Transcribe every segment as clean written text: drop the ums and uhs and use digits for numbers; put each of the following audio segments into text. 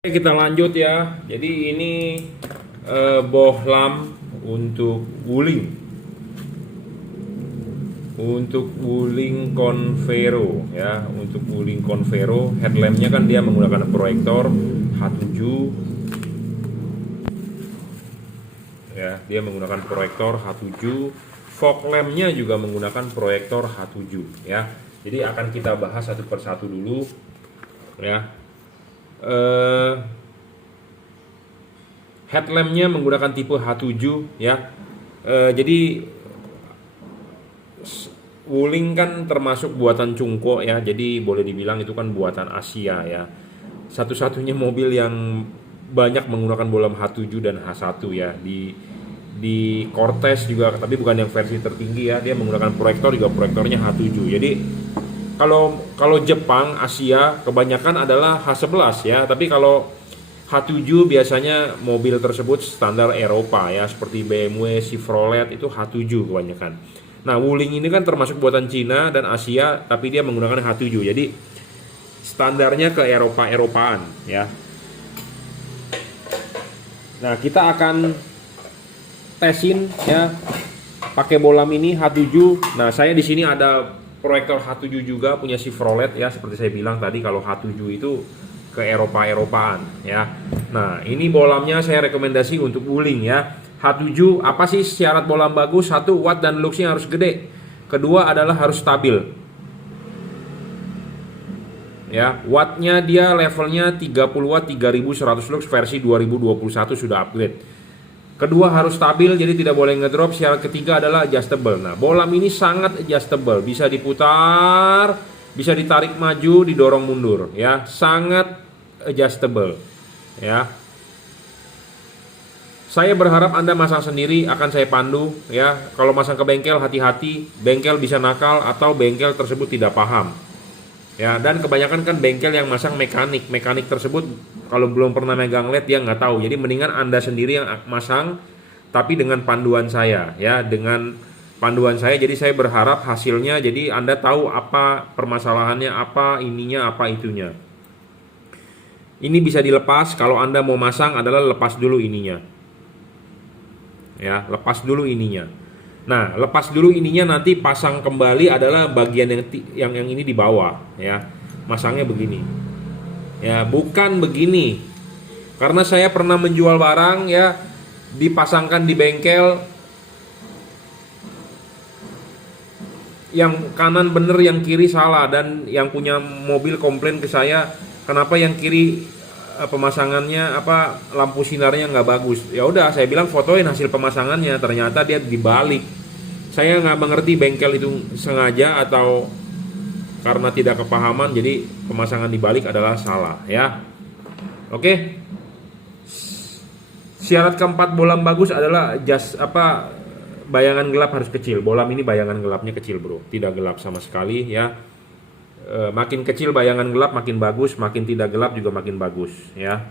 Oke, kita lanjut ya. Jadi ini bohlam untuk wuling, Convero ya. Untuk wuling Convero, headlampnya kan dia menggunakan proyektor H7 ya. Dia menggunakan proyektor H7. Fog lampnya juga menggunakan proyektor H7 ya. Jadi akan kita bahas satu persatu dulu ya. Headlampnya menggunakan tipe H7 ya. Jadi Wuling kan termasuk buatan Cungko ya. Jadi boleh dibilang itu kan buatan Asia ya. Satu-satunya mobil yang banyak menggunakan bohlam H7 dan H1 ya. Di Cortez juga, tapi bukan yang versi tertinggi ya. Dia menggunakan proyektor, juga proyektornya H7. Jadi kalau Jepang, Asia kebanyakan adalah H11 ya, tapi kalau H7 biasanya mobil tersebut standar Eropa ya, seperti BMW, Chevrolet itu H7 kebanyakan. Nah, Wuling ini kan termasuk buatan Cina dan Asia, tapi dia menggunakan H7. Jadi standarnya ke Eropa-Eropaan ya. Nah, kita akan tesin ya pakai bohlam ini H7. Nah, saya di sini ada proyektor H7 juga punya Chevrolet ya, seperti saya bilang tadi kalau H7 itu ke Eropa-Eropaan ya. Nah, ini bohlamnya saya rekomendasi untuk wuling ya. H7 apa sih syarat bohlam bagus? Satu, watt dan luxnya harus gede. Kedua adalah harus stabil. Ya, wattnya dia levelnya 30 watt 3100 lux versi 2021 sudah upgrade. Kedua harus stabil, jadi tidak boleh ngedrop. Syarat ketiga adalah adjustable. Nah, bohlam ini sangat adjustable, bisa diputar, bisa ditarik maju, didorong mundur, ya, sangat adjustable, ya. Saya berharap Anda masang sendiri, akan saya pandu, ya. Kalau masang ke bengkel hati-hati, bengkel bisa nakal atau bengkel tersebut tidak paham. Ya, dan kebanyakan kan bengkel yang masang mekanik tersebut kalau belum pernah megang LED dia nggak tahu. Jadi mendingan Anda sendiri yang masang, tapi dengan panduan saya ya, dengan panduan saya. Jadi saya berharap hasilnya jadi Anda tahu apa permasalahannya, apa ininya, apa itunya. Ini bisa dilepas. Kalau Anda mau masang adalah lepas dulu ininya. Ya, lepas dulu ininya. Nah, lepas dulu ininya, nanti pasang kembali adalah bagian yang ini di bawah ya. Masangnya begini. Ya, bukan begini. Karena saya pernah menjual barang ya, dipasangkan di bengkel yang kanan bener, yang kiri salah, dan yang punya mobil komplain ke saya, kenapa yang kiri pemasangannya lampu sinarnya nggak bagus. Ya udah, saya bilang fotoin hasil pemasangannya, ternyata dia dibalik. Saya nggak mengerti bengkel itu sengaja atau karena tidak kepahaman, jadi pemasangan dibalik adalah salah ya. Oke. Syarat keempat bohlam bagus adalah bayangan gelap harus kecil. Bohlam ini bayangan gelapnya kecil bro, tidak gelap sama sekali ya. Makin kecil bayangan gelap makin bagus, makin tidak gelap juga makin bagus ya.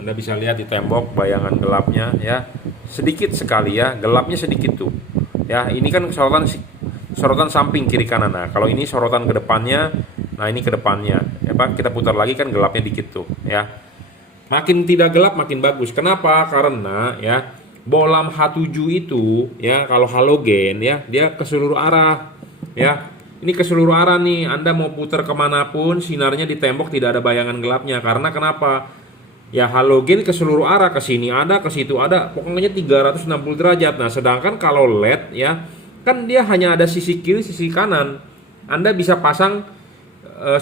Anda bisa lihat di tembok bayangan gelapnya ya, sedikit sekali ya, gelapnya sedikit tuh ya. Ini kan sorotan samping kiri kanan. Nah, kalau ini sorotan ke depannya, nah ini ke depannya ya Pak, kita putar lagi kan gelapnya dikit tuh ya. Makin tidak gelap makin bagus. Kenapa? Karena ya bohlam H7 itu ya, kalau halogen ya, dia ke seluruh arah ya. Ini ke seluruh arah nih, Anda mau putar kemanapun sinarnya di tembok tidak ada bayangan gelapnya. Karena kenapa? Ya halogen ke seluruh arah, ke sini ada, ke situ ada, pokoknya 360 derajat. Nah, sedangkan kalau LED ya, kan dia hanya ada sisi kiri, sisi kanan. Anda bisa pasang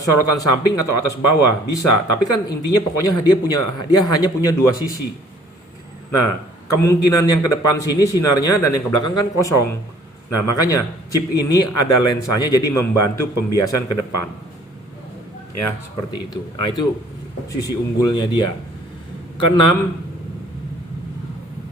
sorotan samping atau atas bawah, bisa. Tapi kan intinya pokoknya dia hanya punya dua sisi. Nah, kemungkinan yang ke depan sini sinarnya dan yang ke belakang kan kosong. Nah, makanya chip ini ada lensanya, jadi membantu pembiasan ke depan. Ya, seperti itu. Nah, itu sisi unggulnya dia. Keenam,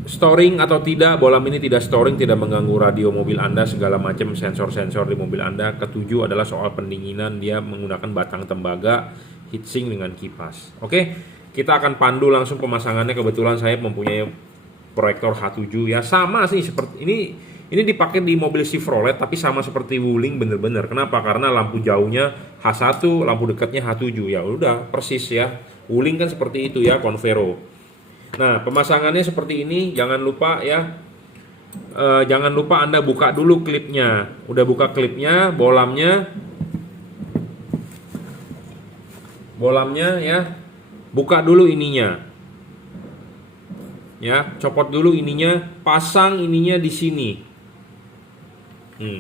storing atau tidak, bohlam ini tidak storing, tidak mengganggu radio mobil Anda, segala macam sensor-sensor di mobil Anda. Ketujuh adalah soal pendinginan, dia menggunakan batang tembaga, heatsink dengan kipas. Oke, kita akan pandu langsung pemasangannya. Kebetulan saya mempunyai proyektor H7 ya, sama sih seperti Ini dipakai di mobil Chevrolet tapi sama seperti Wuling bener-bener. Kenapa? Karena lampu jauhnya H1, lampu dekatnya H7. Ya udah persis ya. Wuling kan seperti itu ya, Convero. Nah, pemasangannya seperti ini. Jangan lupa ya. Jangan lupa Anda buka dulu klipnya. Udah buka klipnya, bolamnya ya. Buka dulu ininya. Ya, copot dulu ininya, pasang ininya di sini.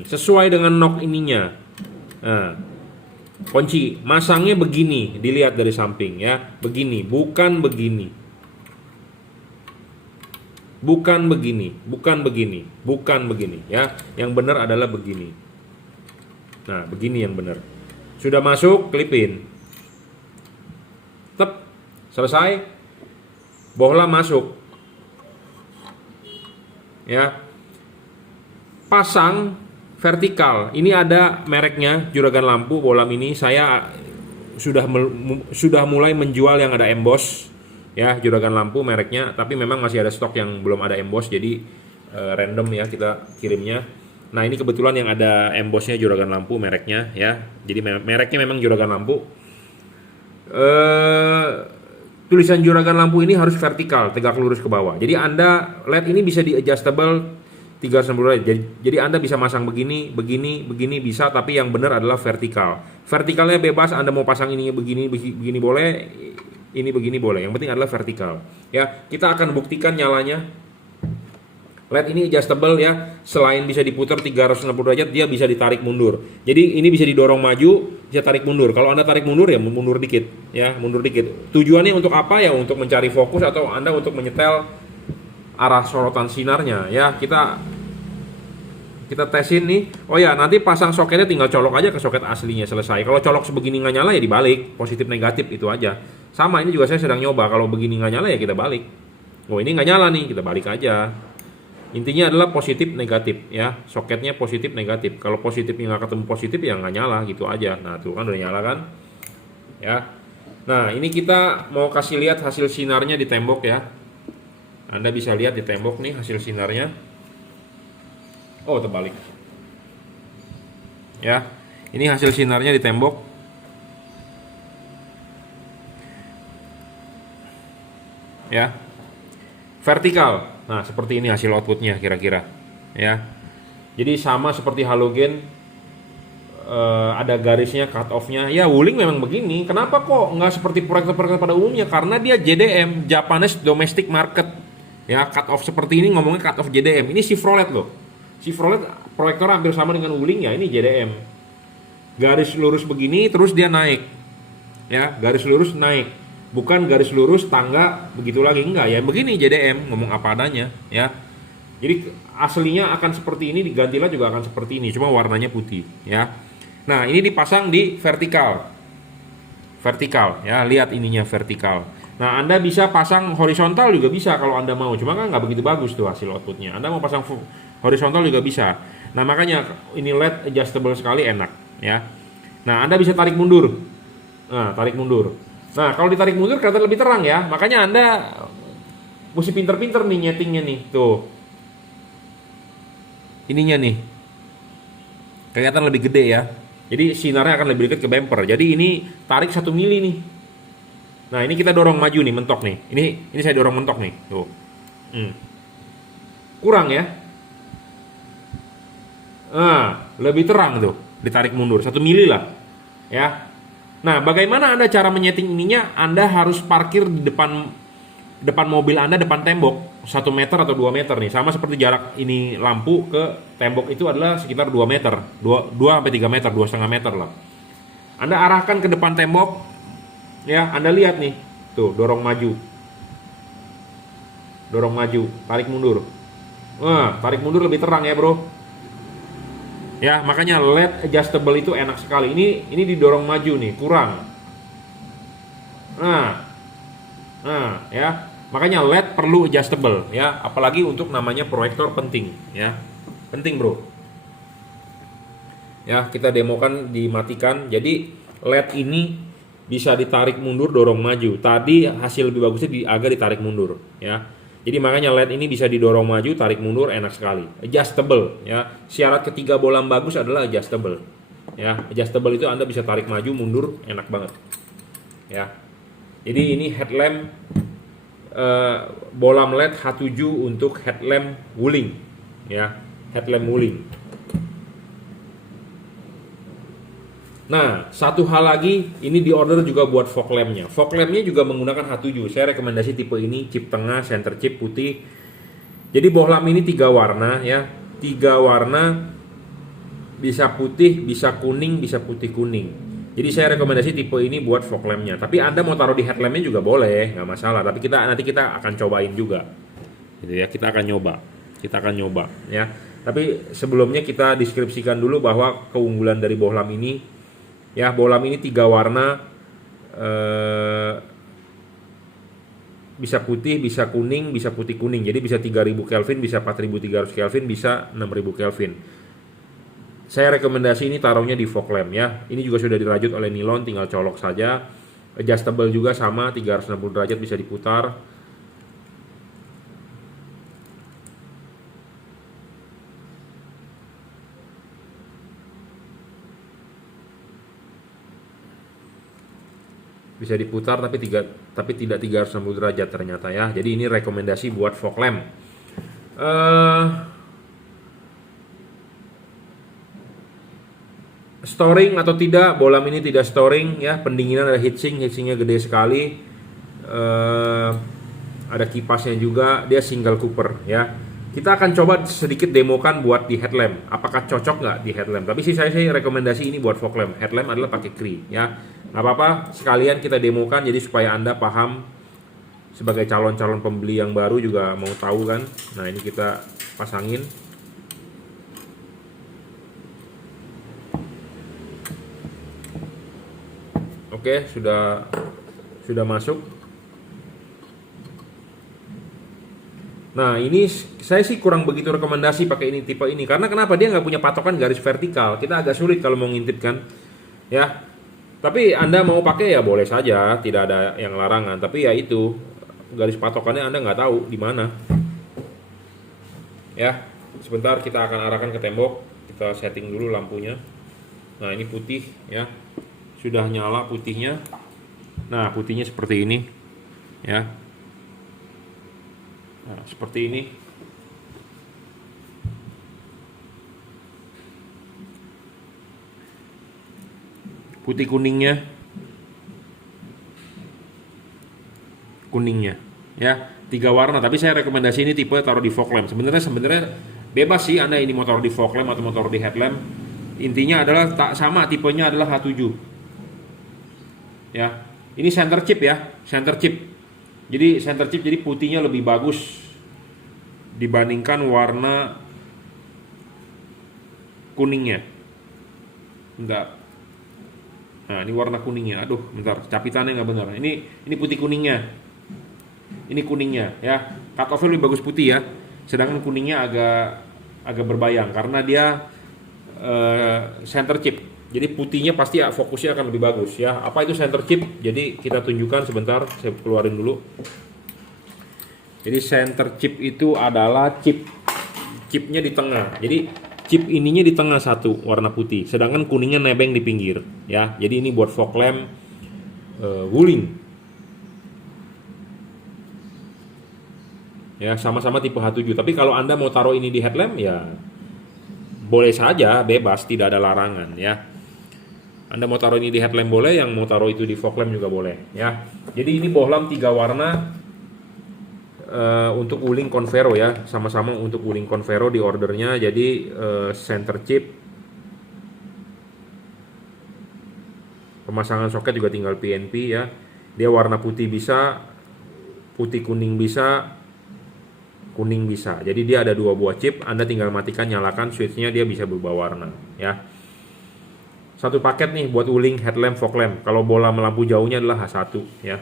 Sesuai dengan nok ininya. Nah, kunci masangnya begini, dilihat dari samping ya, begini, bukan begini. Bukan begini ya. Yang benar adalah begini. Nah, begini yang benar. Sudah masuk, klipin. Tep, selesai. Bohlam masuk. Ya. Pasang vertikal. Ini ada mereknya, juragan lampu bohlam ini. Saya sudah mulai menjual yang ada emboss. Ya, juragan lampu mereknya, tapi memang masih ada stok yang belum ada emboss, jadi random ya kita kirimnya. Nah, ini kebetulan yang ada embossnya juragan lampu mereknya ya. Jadi mereknya memang juragan lampu. Tulisan juragan lampu ini harus vertikal, tegak lurus ke bawah. Jadi Anda LED ini bisa di adjustable 360 derajat. Jadi Anda bisa masang begini bisa, tapi yang benar adalah vertikal. Vertikalnya bebas, Anda mau pasang ini begini boleh, ini begini boleh. Yang penting adalah vertikal. Ya, kita akan buktikan nyalanya. LED ini adjustable ya. Selain bisa diputar 360 derajat, dia bisa ditarik mundur. Jadi ini bisa didorong maju, bisa tarik mundur. Kalau Anda tarik mundur ya mundur dikit, ya, mundur dikit. Tujuannya untuk apa ya? Untuk mencari fokus atau Anda untuk menyetel arah sorotan sinarnya ya. Kita tesin nih. Oh ya, nanti pasang soketnya tinggal colok aja ke soket aslinya, selesai. Kalau colok sebegini nggak nyala ya dibalik, positif negatif itu aja. Sama, ini juga saya sedang nyoba. Kalau begini nggak nyala ya kita balik. Oh, ini nggak nyala nih, kita balik aja. Intinya adalah positif negatif ya, soketnya positif negatif. Kalau positifnya nggak ketemu positif ya nggak nyala, gitu aja. Nah, tuh kan udah nyala kan ya. Nah, ini kita mau kasih lihat hasil sinarnya di tembok ya. Anda bisa lihat di tembok nih hasil sinarnya. Oh, terbalik ya. Ini hasil sinarnya di tembok ya, vertikal. Nah, seperti ini hasil outputnya kira-kira ya. Jadi sama seperti halogen, ada garisnya, cut off-nya. Ya, Wuling memang begini. Kenapa kok nggak seperti proyektor-proyektor pada umumnya? Karena dia JDM, Japanese Domestic Market. Ya, cut off seperti ini ngomongnya cut off JDM. Ini Chevrolet loh. Chevrolet proyektor hampir sama dengan Wuling ya, ini JDM. Garis lurus begini terus dia naik. Ya, garis lurus naik. Bukan garis lurus tangga begitu lagi, enggak ya, begini JDM, ngomong apa adanya ya. Jadi aslinya akan seperti ini, digantilah juga akan seperti ini, cuma warnanya putih ya. Nah, ini dipasang di vertikal ya, lihat ininya vertikal. Nah, Anda bisa pasang horizontal juga bisa kalau Anda mau, cuma kan nggak begitu bagus tuh hasil outputnya. Anda mau pasang horizontal juga bisa. Nah, makanya ini LED adjustable sekali, enak ya. Nah, Anda bisa tarik mundur. Nah, tarik mundur. Nah, kalau ditarik mundur kelihatan lebih terang ya. Makanya Anda mesti pinter-pinter nih nyetingnya nih. Tuh. Ininya nih. Kelihatan lebih gede ya. Jadi sinarnya akan lebih dekat ke bumper. Jadi ini tarik 1 mili nih. Nah, ini kita dorong maju nih, mentok nih. Ini saya dorong mentok nih. Tuh. Kurang ya. Nah, lebih terang tuh. Ditarik mundur 1 mili lah. Ya. Nah, bagaimana Anda cara menyeting ininya? Anda harus parkir di depan mobil Anda, depan tembok 1 meter atau 2 meter nih. Sama seperti jarak ini lampu ke tembok itu adalah sekitar 2 meter. 2 sampai 3 meter, 2,5 meter lah. Anda arahkan ke depan tembok. Ya, Anda lihat nih. Tuh, dorong maju. Dorong maju, tarik mundur. Wah, tarik mundur lebih terang ya, Bro. Ya, makanya LED adjustable itu enak sekali. Ini didorong maju nih, kurang. Nah, ya. Makanya LED perlu adjustable ya, apalagi untuk namanya proyektor penting ya. Penting, Bro. Ya, kita demokan dimatikan. Jadi LED ini bisa ditarik mundur, dorong maju. Tadi hasil lebih bagusnya agak ditarik mundur ya. Jadi makanya LED ini bisa didorong maju, tarik mundur, enak sekali. Adjustable ya. Syarat ketiga bohlam bagus adalah adjustable. Ya, adjustable itu Anda bisa tarik maju, mundur, enak banget. Ya. Jadi ini headlamp bohlam LED H7 untuk headlamp Wuling. Ya, headlamp Wuling. Nah, satu hal lagi, ini di order juga buat fog lampnya. Fog lampnya juga menggunakan H7. Saya rekomendasi tipe ini, chip tengah, center chip putih. Jadi bohlam ini 3 warna ya, 3 warna, bisa putih, bisa kuning, bisa putih kuning. Jadi saya rekomendasi tipe ini buat fog lampnya. Tapi Anda mau taruh di headlampnya juga boleh, nggak masalah. Tapi nanti kita akan cobain juga, gitu ya. Kita akan nyoba ya. Tapi sebelumnya kita deskripsikan dulu bahwa keunggulan dari bohlam ini. Ya, bohlam ini 3 warna, bisa putih, bisa kuning, bisa putih kuning. Jadi bisa 3000 Kelvin, bisa 4300 Kelvin, bisa 6000 Kelvin. Saya rekomendasi ini taruhnya di fog lamp ya. Ini juga sudah dirajut oleh nilon, tinggal colok saja. Adjustable juga sama, 360 derajat bisa diputar. Bisa diputar tapi tidak 360 derajat ternyata ya. Jadi ini rekomendasi buat fog lamp. Storing atau tidak, bohlam ini tidak storing ya. Pendinginan ada heatsingnya gede sekali. Ada kipasnya juga, dia single cooper ya. Kita akan coba sedikit demokan buat di headlamp. Apakah cocok nggak di headlamp? Tapi saya rekomendasi ini buat fog lamp. Headlamp adalah pakai Cree ya. Nggak apa-apa, sekalian kita demokan jadi supaya Anda paham. Sebagai calon-calon pembeli yang baru juga mau tahu kan. Nah, ini kita pasangin. Oke, sudah masuk. Nah, ini saya sih kurang begitu rekomendasi pakai ini, tipe ini, karena kenapa? Dia nggak punya patokan garis vertikal. Kita agak sulit kalau mau ngintip kan ya. Tapi Anda mau pakai ya boleh saja, tidak ada yang larangan. Tapi ya itu, garis patokannya Anda nggak tahu di mana ya. Sebentar, kita akan arahkan ke tembok. Kita setting dulu lampunya. Nah, ini putih ya, sudah nyala putihnya. Nah, putihnya seperti ini ya. Nah, seperti ini. Putih kuningnya ya, 3 warna. Tapi saya rekomendasi ini tipe taruh di fog lamp. Sebenarnya bebas sih Anda ini mau taruh di fog lamp atau mau taruh di headlamp. Intinya adalah tak sama, tipenya adalah H7 ya. Ini center chip ya, center chip. Jadi center chip, jadi putihnya lebih bagus dibandingkan warna kuningnya. Enggak. Nah, ini warna kuningnya. Aduh, bentar, capitannya nggak benar. Ini putih kuningnya. Ini kuningnya ya. Cut off lebih bagus putih ya. Sedangkan kuningnya agak berbayang karena dia center chip. Jadi putihnya pasti fokusnya akan lebih bagus ya. Apa itu center chip? Jadi kita tunjukkan sebentar, saya keluarin dulu. Jadi center chip itu adalah chipnya di tengah. Jadi chip ininya di tengah satu warna putih, sedangkan kuningnya nebeng di pinggir ya. Jadi ini buat fog lamp Wuling ya, sama-sama tipe H7. Tapi kalau Anda mau taruh ini di headlamp ya boleh saja, bebas, tidak ada larangan ya. Anda mau taruh ini di headlamp boleh, yang mau taruh itu di fog lamp juga boleh ya. Jadi ini bohlam 3 warna untuk Wuling Convero ya, sama-sama untuk Wuling Convero di ordernya. Jadi center chip, pemasangan soket juga tinggal PNP ya. Dia warna putih bisa, putih kuning bisa, kuning bisa. Jadi dia ada 2 buah chip. Anda tinggal matikan, nyalakan switchnya, dia bisa berubah warna ya. Satu paket nih buat Wuling headlamp fog lamp. Kalau bohlam lampu jauhnya adalah H1 ya.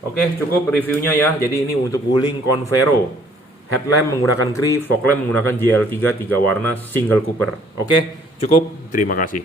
Oke, cukup reviewnya ya. Jadi ini untuk Wuling Convero. Headlamp menggunakan Cree, fog lamp menggunakan JL3 3 warna single cooper. Oke, cukup. Terima kasih.